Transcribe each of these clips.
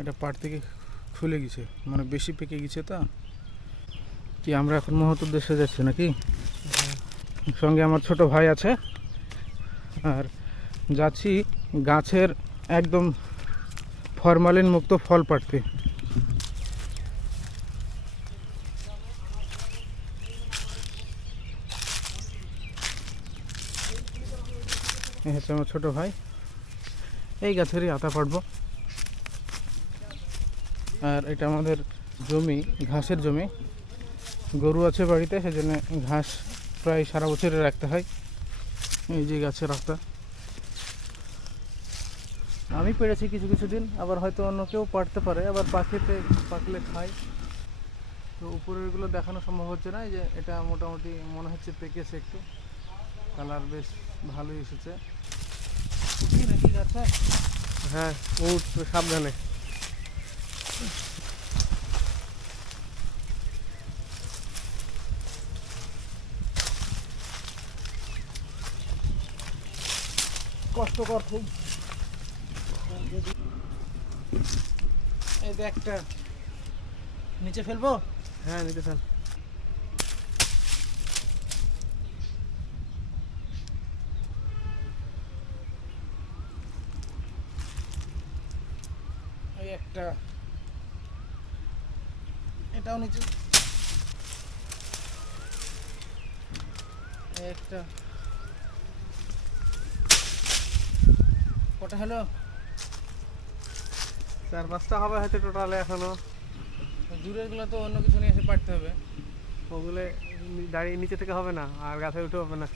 এটা পাড় থেকে খুলে গেছে, মানে বেশি পেকে গেছে। তা কি আমরা এখন মহৎ উদ্দেশ্যে যাচ্ছি নাকি? সঙ্গে আমার ছোট ভাই আছে, আর যাচ্ছি গাছের একদম ফরমালিন মুক্ত ফল পাড়তে। এই হচ্ছে আমার ছোট ভাই, এই গাছেরই আতা পাড়বো। আর এটা আমাদের জমি, ঘাসের জমি। গরু আছে বাড়িতে, সেজন্য ঘাস প্রায় সারা বছরে রাখতে হয়। এই যে গাছের আতা আমি পেরেছি কিছু কিছু দিন, আবার হয়তো অন্য কেউ পারতে পারে, আবার পাখিতে পাকলে খায়। তো উপরেরগুলো দেখানো সম্ভব হচ্ছে না। এই যে এটা মোটামুটি মনে হচ্ছে পেকেছে, একটু কালার বেশ ভালোই এসেছে। নাকি গাছে? হ্যাঁ, উঠ সাবধানে। কষ্টকর খুব। এই একটা নিচে ফেলবো। হ্যাঁ, নিতে চান। এই একটা, এটাও নিচে। একটা কটা হলো? 4-5টা হবে হয়তো টোটালে এখনো। দূরের গুলো তো অন্য কিছু নিয়ে এসে পাঠতে হবে। ওগুলো দাঁড়িয়ে নিচে থেকে হবে না, আর গাছে উঠে হবে না।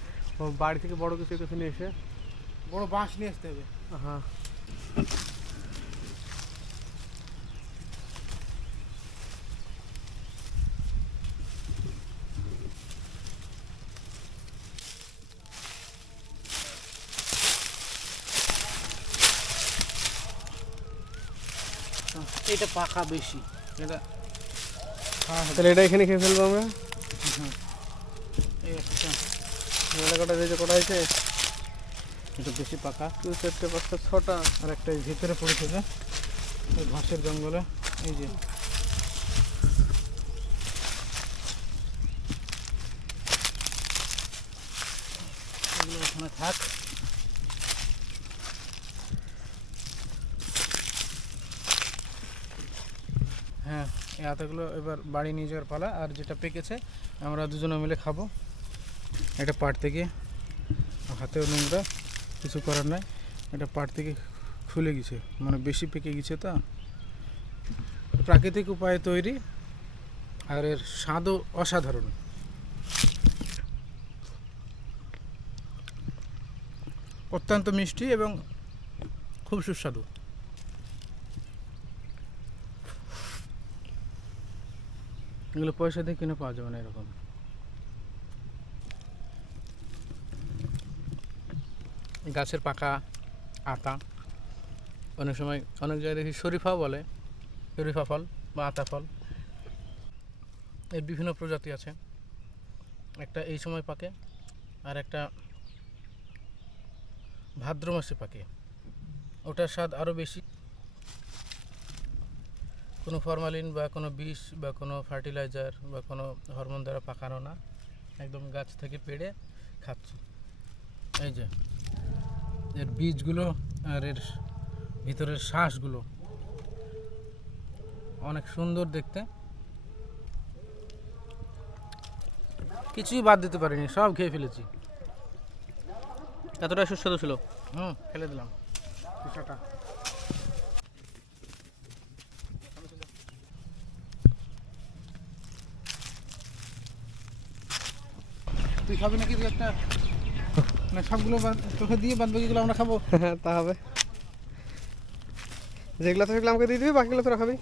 ও বাড়ি থেকে বড় কিছু কিছু নিয়ে এসে বড় বাঁশ নিয়ে আসতে হবে। হ্যাঁ, এটা পাকা বেশি, এটা তাহলে এটা এখানে খেয়ে ফেলবো আমরা। এই একটা, এটা কটা দিয়েছে, কটা হয়েছে? এটা বেশি পাকা। 2, 4, 5, 6টা। আর একটা এই ভিতরে পড়েছে যে ওই ঘাসের জঙ্গলে। এই যে এগুলো ওখানে থাক। হ্যাঁ, এই আতাগুলো এবার বাড়ি নিয়ে যাওয়ার পালা। আর যেটা পেকেছে আমরা দুজনে মিলে খাবো। এটা পাড় থেকে, হাতেও নোংরা, কিছু করার নাই। এটা পাড় থেকে খুলে গেছে, মানে বেশি পেকে গেছে। তা প্রাকৃতিক উপায়ে তৈরি, আর এর স্বাদও অসাধারণ। অত্যন্ত মিষ্টি এবং খুব সুস্বাদু। এগুলো পয়সা দিয়ে কিনে পাওয়া যাবে না এরকম। গাছের পাকা আতা, অনেক সময় অনেক জায়গায় দেখি শরীফাও বলে, শরীফা ফল বা আতা ফল। এর বিভিন্ন প্রজাতি আছে। একটা এই সময় পাকে, আর একটা ভাদ্র মাসে পাকে। ওটার স্বাদ আরও বেশি। কোনো ফরমালিন বা কোনো বিষ বা কোনো ফার্টিলাইজার বা কোনো হরমোন দ্বারা পাকানো না, একদম গাছ থেকে পেড়ে খাচ্ছি। এই যে এর বীজগুলো আর এর ভিতরের শ্বাসগুলো অনেক সুন্দর দেখতে। কিছুই বাদ দিতে পারিনি, সব খেয়ে ফেলেছি। এতটা সুস্বাদু ছিল। ফেলে দিলাম পিঠাটা। তুই খাবি নাকি? তুই একটা, না সবগুলো তোকে দিয়ে বাদ বাকিগুলো আমরা খাবো। হ্যাঁ, তা হবে। যেগুলো তো সেগুলো আমাকে দিয়ে দিবি, বাকিগুলো তোরা খাবি।